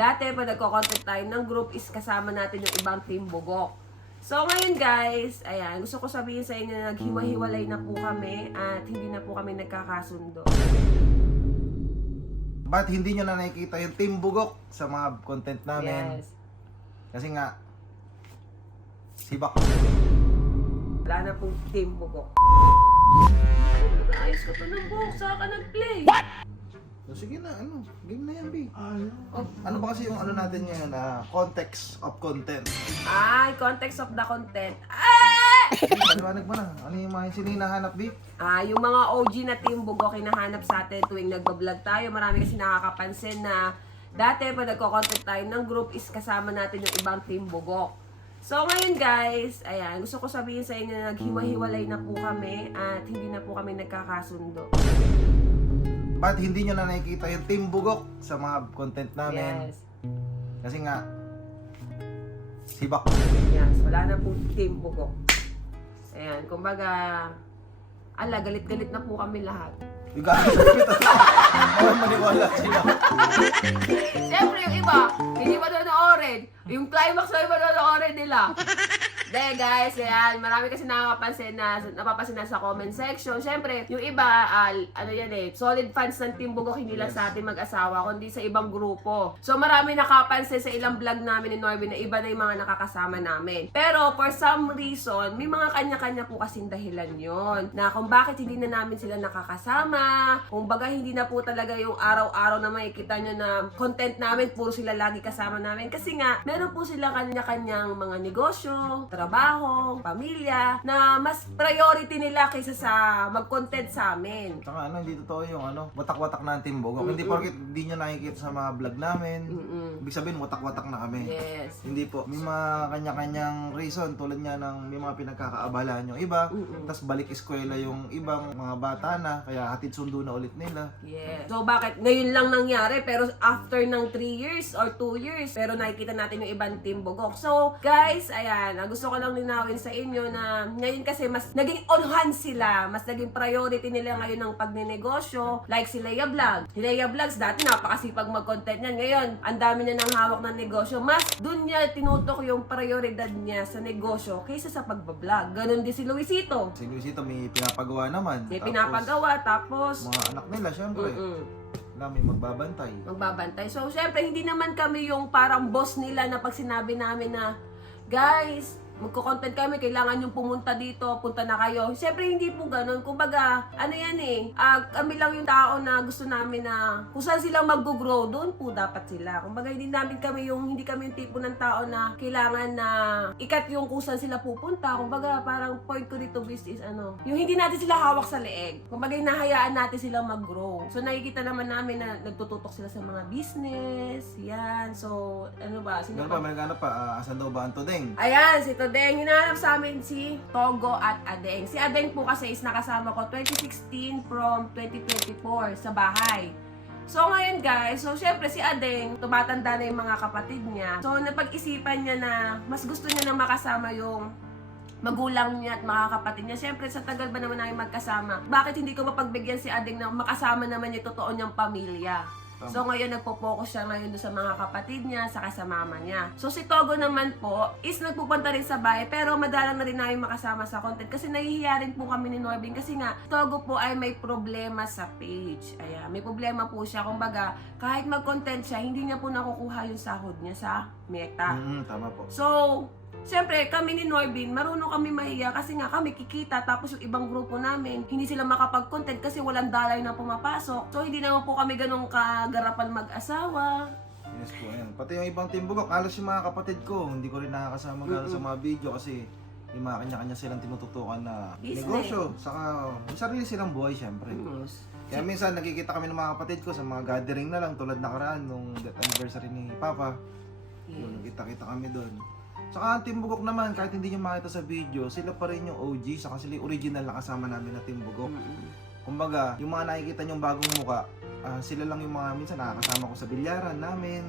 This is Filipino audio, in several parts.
Dati, pag nagko-content tayo ng group, is kasama natin yung ibang team bugok. So, ngayon guys, ayan, gusto ko sabihin sa inyo na naghiwa-hiwalay na po kami at hindi na po kami nagkakasundo. Ba't hindi nyo na nakikita yung team bugok sa mga content namin? Yes. Kasi nga, sibak. Wala na pong team bugok. Ayos ko to ng buhok, saka ka nag-play. So, sige na, game na yan, B. Oh, Ano ba kasi yung natin ngayon, context of content? ay, context of the content. Ah! Paliwanag mo na, ano yung mga sininahanap, B? Yung mga OG na team bugok hinahanap sa atin tuwing nagbablog tayo. Marami kasi nakakapansin na dati pag nagko-content tayo ng group is kasama natin yung ibang team bugok. So ngayon guys, ayan, gusto ko sabihin sa inyo na naghiwa-hiwalay na po kami at hindi na po kami nagkakasundo. Ba't hindi nyo na nakikita yung team bugok sa mga content namin? Yes. Kasi nga, sibak. Yes, wala na po team bugok. Ayan, kumbaga, galit-galit na po kami lahat. Yung gano'n sa kapit at oh, maniwala sila. Siyempre yung iba, hindi manonoodin. Yung climax na yung manonoodin nila. De guys, ayan, marami kasi napapansin na sa comment section. Siyempre, yung iba, ano yan solid fans ng Team Bugok, hindi lang sa ating mag-asawa, kundi sa ibang grupo. So marami nakapansin sa ilang vlog namin ni Norbin na iba na yung mga nakakasama namin. Pero for some reason, may mga kanya-kanya po kasing dahilan yon na kung bakit hindi na namin sila nakakasama, kung baga hindi na po talaga yung araw-araw na makikita nyo na content namin, puro sila lagi kasama namin. Kasi nga, meron po sila kanya-kanyang mga negosyo, trabaho, pamilya, na mas priority nila kaysa sa mag-content sa amin. Saka hindi totoo yung watak-watak na ang team bugok. Hindi porket hindi nyo nakikita sa mga vlog namin. Ibig sabihin, watak-watak na kami. Yes. Hindi po. May mga kanya-kanyang reason tulad nga ng may mga pinagkakaabalahan yung iba. Tapos balik eskwela yung ibang mga bata na, kaya hatid sundo na ulit nila. Yes. So bakit ngayon lang nangyari pero after ng 3 years or 2 years pero nakikita natin yung ibang team bugok. So guys, ayan, gusto ko lang linawin sa inyo na ngayon kasi mas naging on hand sila, mas naging priority nila ngayon ng pagnenegosyo, like si Leia Vlog. Si Leia Vlogs dati napakasipag mag-content niyan. Ngayon, ang dami niya ng hawak ng negosyo. Mas dun niya tinutok yung prioridad niya sa negosyo kaysa sa pagbablog. Ganon din si Luisito. Si Luisito may pinapagawa naman. May Tapos, pinapagawa tapos mga anak nila, syempre. May magbabantay. magbabantay. So, syempre, hindi naman kami yung parang boss nila na pag sinabi namin na, guys, magko-content kami, kailangan yung pumunta dito, punta na kayo. Syempre, hindi po ganun. Kumbaga, ano yan kami lang yung tao na gusto namin na kung saan sila mag-grow, doon po dapat sila. Kumbaga, hindi kami yung tipo ng tao na kailangan na ikat yung kung saan sila pupunta. Kumbaga, parang point ko dito, is yung hindi natin sila hawak sa leeg. Kumbaga, hinahayaan natin silang mag-grow. So, nakikita naman namin na nagtututok sila sa mga business. Yan. So, ano ba? Ganun pa, may naghanap pa. Asan daw ba ang tudeng? Ayan, si Adeng. Hinahanap sa amin si Togo at Adeng. Si Adeng po kasi is nakasama ko 2016 from 2024 sa bahay. So ngayon guys, so syempre si Adeng, tumatanda na yung mga kapatid niya. So napag-isipan niya na mas gusto niya na makasama yung magulang niya at mga kapatid niya. Syempre sa tagal ba naman namin magkasama, bakit hindi ko mapagbigyan si Adeng na makasama naman yung totoo niyang pamilya? So ngayon nagpo-focus siya ngayon doon sa mga kapatid niya, saka sa mama niya. So si Togo naman po is nagpupunta rin sa bahay pero madalang na rin namin makasama sa content kasi nahihiya rin po kami ni Norbin kasi nga Togo po ay may problema sa page. Ayan, may problema po siya. Kumbaga kahit mag-content siya, hindi niya po nakukuha yung sahod niya sa Meta. Tama po. So siyempre, kami ni Norbin, marunong kami mahiya kasi nga kami kikita tapos yung ibang grupo namin, hindi sila makapag-content kasi walang dalay na pumapasok. So, hindi naman po kami ganun kagarapan mag-asawa. Yes po, ayan. Pati yung ibang team bugok, alas yung mga kapatid ko, hindi ko rin nakakasama gano'n sa mga video kasi may mga kanya-kanya silang tinututukan na Business. negosyo. Saka, may sarili silang buhay, syempre. Kaya minsan nakikita kami ng mga kapatid ko sa mga gathering na lang tulad nakaraan nung death anniversary ni Papa. Yun, kita-kita kami doon. Saka ang Team Bugok naman, kahit hindi nyo makita sa video, sila pa rin yung OG, saka sila yung original na kasama namin na Team Bugok. Kumbaga, yung mga nakikita nyong bagong muka, sila lang yung mga minsan nakakasama ko sa bilyaran namin.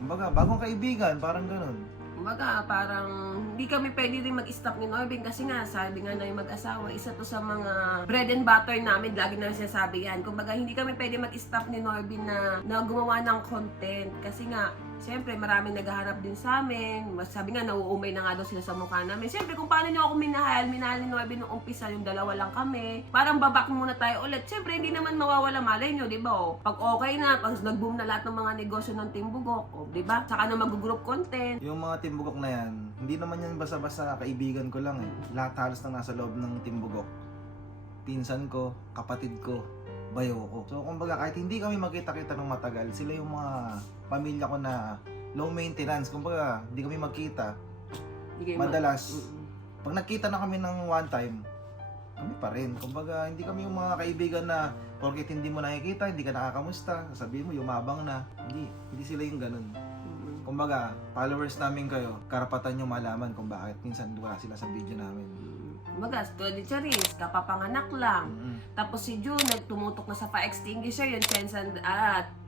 Kumbaga, bagong kaibigan, parang ganun. Kumbaga, parang hindi kami pwede rin mag-stop ni Norbin kasi nga, sabi nga na yung mag-asawa, isa to sa mga bread and butter namin, lagi namin sinasabi yan. Kumbaga, hindi kami pwede mag-stop ni Norbin na gumawa ng content kasi nga, siyempre, maraming naghahanap din sa amin. Sabi nga, nauumay na nga daw sila sa mukha namin. Siyempre, kung paano nyo ako minahal ni Norbin nung umpisa, yung dalawa lang kami. Parang babak muna tayo ulit. Siyempre, hindi naman mawawala malay nyo, di ba? Oh? Pag okay na, pag nag-boom na lahat ng mga negosyo ng Team Bugok, oh, di ba? Saka na mag-group content. Yung mga Team Bugok na yan, hindi naman yan basta-basta kaibigan ko lang eh. Lahat halos na nasa loob ng Team Bugok. Pinsan ko, kapatid ko, bayo ko. So, kumbaga, kahit hindi kami magkita-kita ng matagal, sila yung mga pamilya ko na low maintenance. Kumbaga, hindi kami magkita. Madalas, pag nagkita na kami ng one time, kami pa rin. Kumbaga, hindi kami yung mga kaibigan na porket hindi mo nakikita, hindi ka nakakamusta, sabihin mo, yumabang na. Hindi sila yung ganun. Kumbaga, followers namin kayo, karapatan nyo malaman kung bakit minsan wala sila sa video namin. Kumbaga, tulad ni Charis, kapapanganak lang. Tapos si June, nagtumutok na sa fire extinguisher, yung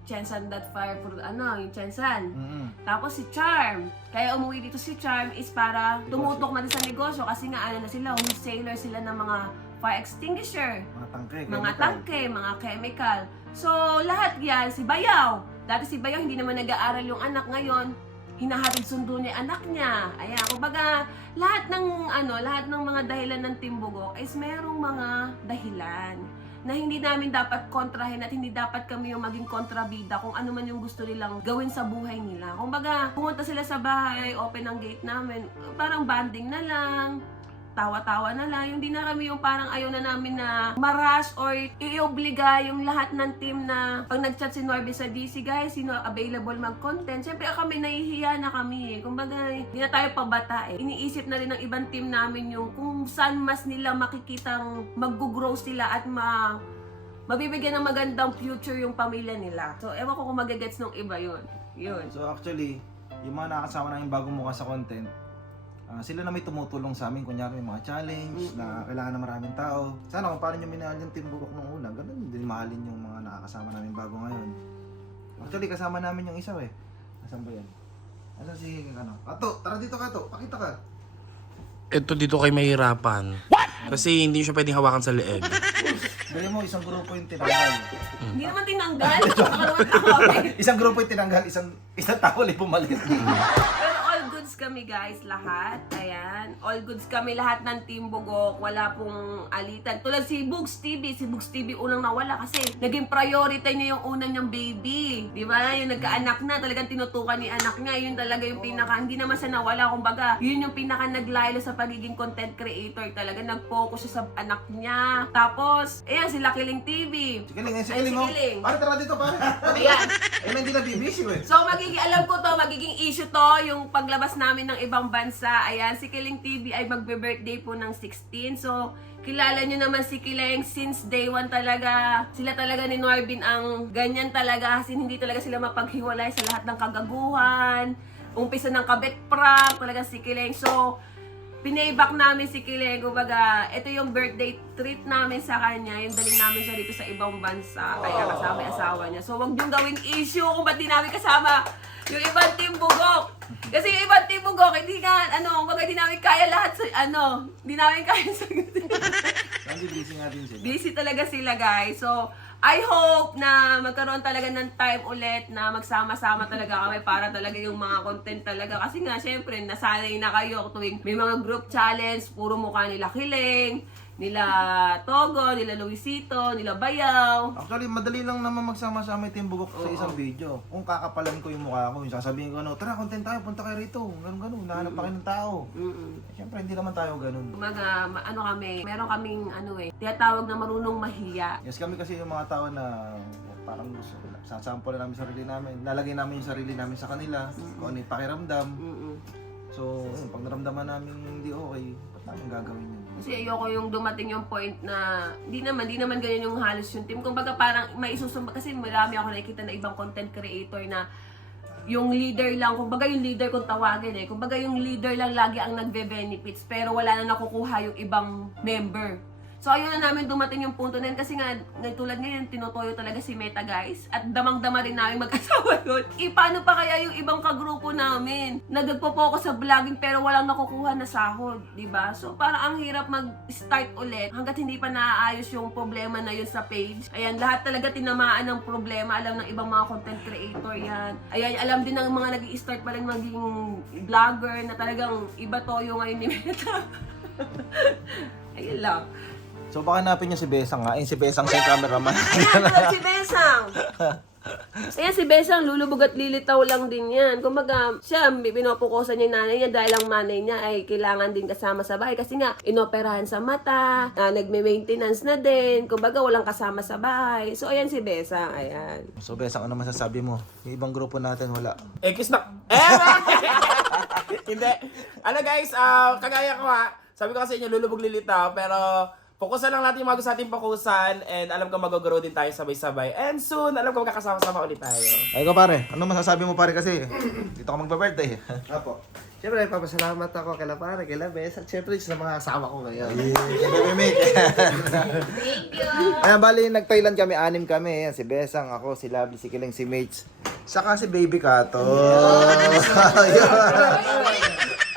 Chensan that fire for yung Chensan. Tapos si Charm, kaya umuwi dito si Charm is para tumutok na din sa negosyo kasi nga na sila, wholesaler sila ng mga fire extinguisher. Mga tangke, mga chemical. So, lahat yan, si Bayaw. Dati si Bayaw, hindi naman nag-aaral yung anak ngayon. Hinahatid sundo ni anak niya. Ayan, kumbaga, lahat ng mga dahilan ng Team Bugok is merong mga dahilan na hindi namin dapat kontrahin at hindi dapat kami yung maging kontrabida kung ano man yung gusto nilang gawin sa buhay nila. Kumbaga, pumunta sila sa bahay, open ang gate namin, parang banding na lang, tawa-tawa na lang. Yung di na kami yung parang ayaw na namin na marush or i-obliga yung lahat ng team na pag nag-chat si Norbin sa DC, guys, sino available mag-content. Siyempre kami nahihiya na kami. Kumbaga, hindi na tayo pabata eh. Iniisip na rin ng ibang team namin yung kung saan mas nila makikitang mag-grow sila at mabibigyan ng magandang future yung pamilya nila. So, ewan ko kung magagets ng iba yun. So actually, yung mga nakasama namin bagong mukha sa content, sila na may tumutulong sa amin, kunyari may mga challenge na kailangan ng maraming tao. Sana kung paano nyo minahal yung Team Bugok nung una, ganun din mahalin yung mga nakakasama namin bago ngayon. Actually, kasama namin yung isa eh. Asan ba yan? Asan si Kato, tara dito Kato, pakita ka. Ito dito kay mahirapan. What? Kasi hindi siya pwedeng hawakan sa leeg. Gaya mo, isang grupo yung tinanggal. Hindi naman tinanggal. Baka Isang grupo yung tinanggal, isang tao ulit pumalit. Pero all goods kami guys, lahat. Ayan. All goods kami lahat ng Team Bugok. Wala pong alitan. Tulad si Bugs TV. Si Bugs TV unang nawala kasi naging priority niya yung unang niyang baby. Di ba? Yung nagkaanak na. Talagang tinutukan ni anak niya. Yun talaga yung pinaka. Hindi naman siya nawala. Kumbaga, yun yung pinaka naglaylo sa pagiging content creator. Talaga nag-focus siya sa anak niya. Tapos, ayan, sila Kiling TV. Si Kiling, oh. Pare, tara dito, pare. Ayan. Eh, hindi na bibisi, eh. So, alam ko to, magiging issue to, yung paglabas namin ng ibang bansa. Ayan, si Kiling TV ay magbe-birthday po ng 16. So, kilala nyo naman si Kiling since day one talaga. Sila talaga ni Norbin ang ganyan talaga. Kasi hindi talaga sila mapaghiwalay sa lahat ng kagaguhan. Umpisa ng kabit prank, talaga si Kiling. So, pinayback namin si Kiling. Kumbaga, ito yung birthday treat namin sa kanya. Yung daling namin siya dito sa ibang bansa. Kaya kasama yung asawa niya. So, wag niyong gawing issue kung ba't di namin kasama yung ibang Team Bugok. Kasi yung ibang Team Bugok, hindi namin kaya lahat sa, hindi namin kaya sa... Kasi busy nga din sila. Busy talaga sila, guys. So, I hope na magkaroon talaga ng time ulit na magsama-sama talaga kami para talaga yung mga content talaga. Kasi nga, syempre, nasanay na kayo tuwing may mga group challenge, puro mukha nila Kiling, nila Togo, nila Luisito, nila Bayaw. Actually, madali lang naman magsama-sama yung Team Bugok sa isang video. Kung kakapalan ko yung mukha ko, yung sasabihin ko, tara, content tayo, punta kayo rito. Ganun, nahanap pa kayo ng tao. Siyempre, hindi naman tayo ganun. Kumaga, meron kaming, tinatawag na marunong mahiya. Yes, kami kasi yung mga tao na parang gusto, sasample na namin sarili namin. Lalagay namin yung sarili namin sa kanila, kung ano yung pakiramdam. So, pag naramdaman namin hindi okay, ba't namin gagawin yun? Kasi ayoko yung dumating yung point na di naman ganyan yung halos yung team. Kumbaga parang may isusumba kasi marami ako nakikita na ibang content creator na yung leader lang, kumbaga yung leader kung tawagin kumbaga yung leader lang lagi ang nagbe-benefits pero wala na nakukuha yung ibang member. So ayun na namin dumating yung punto na yun kasi nga tulad ngayon tinutoyo talaga si Meta guys at damang-dama rin namin mag-asawa yun. Paano pa kaya yung ibang kagrupo namin na nagpo-focus sa vlogging pero walang nakukuha na sahod, di ba? So parang ang hirap mag-start ulit hanggat hindi pa naaayos yung problema na yun sa page. Ayan, lahat talaga tinamaan ng problema, alam ng ibang mga content creator yan. Ayan, alam din ng mga nag-i-start pa rin maging vlogger na talagang iba toyo ngayon ni Meta. Ayun lang. So baka hanapin niyo si Besang nga. Si Besang siya yung cameraman. Ayan, si Besang. Ayan, si Besang, lulubog at lilitaw lang din yan. Kumbaga, siya, pinopokusan niya yung nanay niya dahil ang nanay niya ay kailangan din kasama sa bahay. Kasi nga, inoperahan sa mata, nagme-maintenance na din. Kumbaga, walang kasama sa bahay. So, ayan si Besang, ayan. So Besang, ano masasabi mo? Yung ibang grupo natin wala. Kiss na. Hindi. Ano guys, kagaya ko ha. Sabi ko kasi inyo, lulubog lilitaw, pero fokusan lang natin yung mga gusto natin fokusan and alam ko mag-grow din tayo sabay-sabay. And soon, alam ko magkakasama-sama ulit tayo. Ay ko pare, ano masasabi mo pare kasi? Dito ka magba-birthday. Apo. Siyempre, papasalamat ako kay pare, kay Bes, at siyempre sa mga asawa ko ngayon. Baby Mick. Thank you! Ayan, bali, nag-Thailand kami, 6 kami. Ayan, si Besang, ako, si Lovely, si Kiling, si Mates. Saka si Baby Kato.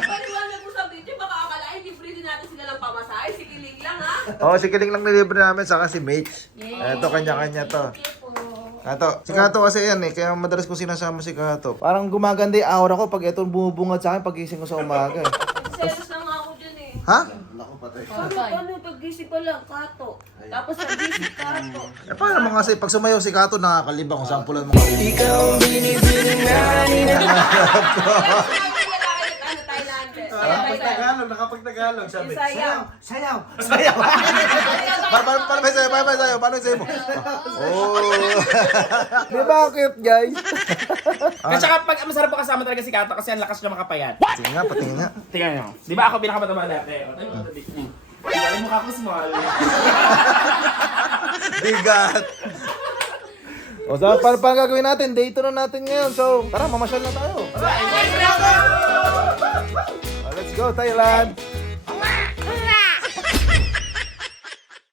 Paliwanag mo sa video, baka akalain, libre din natin sila ng pamasahe. Si Kiling lang, ha? Oo, si Kiling lang nilibre namin, saka si Mates. Ito, kanya-kanya to. Kato, si Kato kasi yan kaya madalas ko sinasama si Kato. Parang gumaganda yung aura ko pag ito bumubungad sa akin pagising ko sa umaga. Selos na nga ako dyan eh. Ha? Naku, patay. Paano pag-gising ko lang, Kato? Tapos nag-gising Kato. Paano mo kasi pag sumayaw si Kato nakakalibang kung saan pulan mo kalibang. Ikaw ang binibining na Nakapag-Tagalog, sabi. Sayaw. Sayaw! Paano ba sa'yo? Paano ba sa'yo? Paano sa'yo mo? Oh. Di ba cute, guys? Kasi kapag masarap po kasama talaga si Kato kasi ang lakas niya makapayat. Patingin nga, patingin nga. Tingnan nyo. Di ba ako pinakamatama dati? Wala yung mukha ko small. Bigat. O so, paano gagawin natin? Day 2 na natin ngayon. So, tara, mamasyal na tayo. Let's go, Thailand!